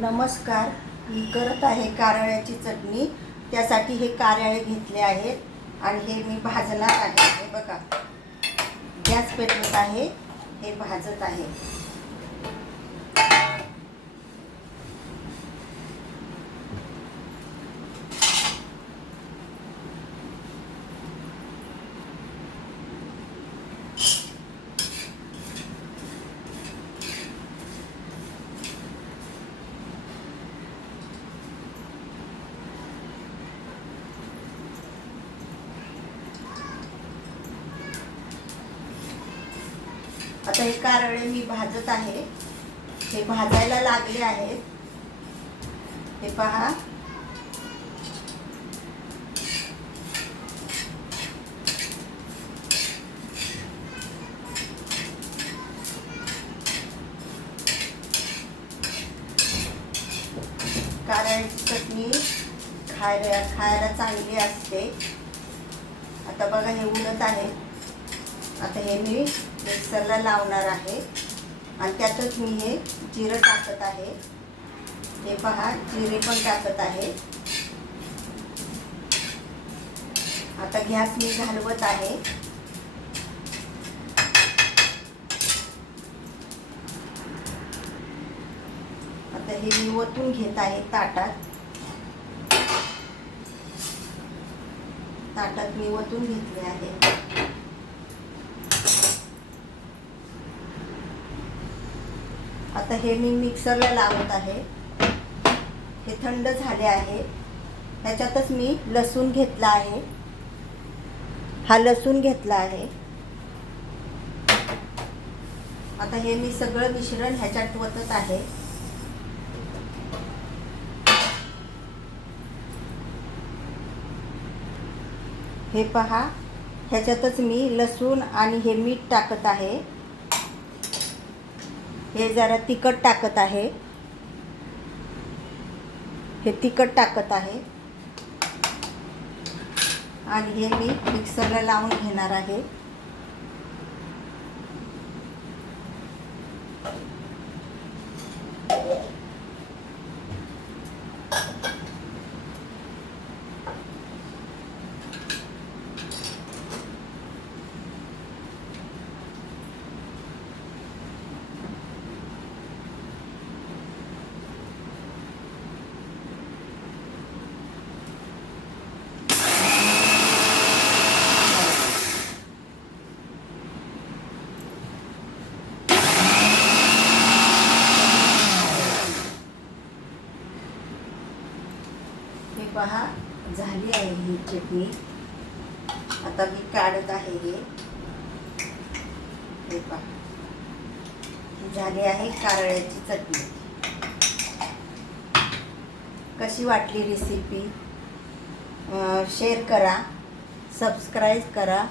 नमस्कार. मी करत आहे कारळ्याची चटणी. त्यासाठी हे कारळे घेतले आहेत आणि हे मी भाजणार आहे. हे बघा, गॅस पेटवत आहे, हे भाजत आहे. आता हे कारळे मी भाजत आहे. हे भाजायला लागले आहेत. हे पहा, कारळ्याची चटणी खायला चांगली असते. आता बघा, हे उडत आहे. आता हे मी मिक्सरला लावणार आहे आणि त्यातच मी हे जिरं टाकत आहे. हे पहा, जिरे पण टाकत आहे. आता गॅस मी घालवत आहे. आता हे मी ओतून घेत आहे ताटात मी ओतून घेतले आहे. आता हे मी मिक्सरला लावत आहे. हे थंड झाले आहे. ह्याच्यातच मी लसूण घेतला आहे. हा लसूण घेतला आहे. आता हे मी सगळं मिश्रण ह्याच्यात ओतत आहे. हे पहा, ह्याच्यातच मी लसूण आणि हे मीठ टाकत आहे. हे जरा तिखट टाकत आहे. हे तिखट टाकत आहे आणि हे मी मिक्सरला लावून घेणार आहे. हे पहा, झाली आहे ही चटणी. आता मी काढत आहे. हे पहा, झाली आहे कारळ्याची चटणी. कशी वाटली रेसिपी? शेअर करा, सबस्क्राईब करा.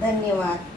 धन्यवाद.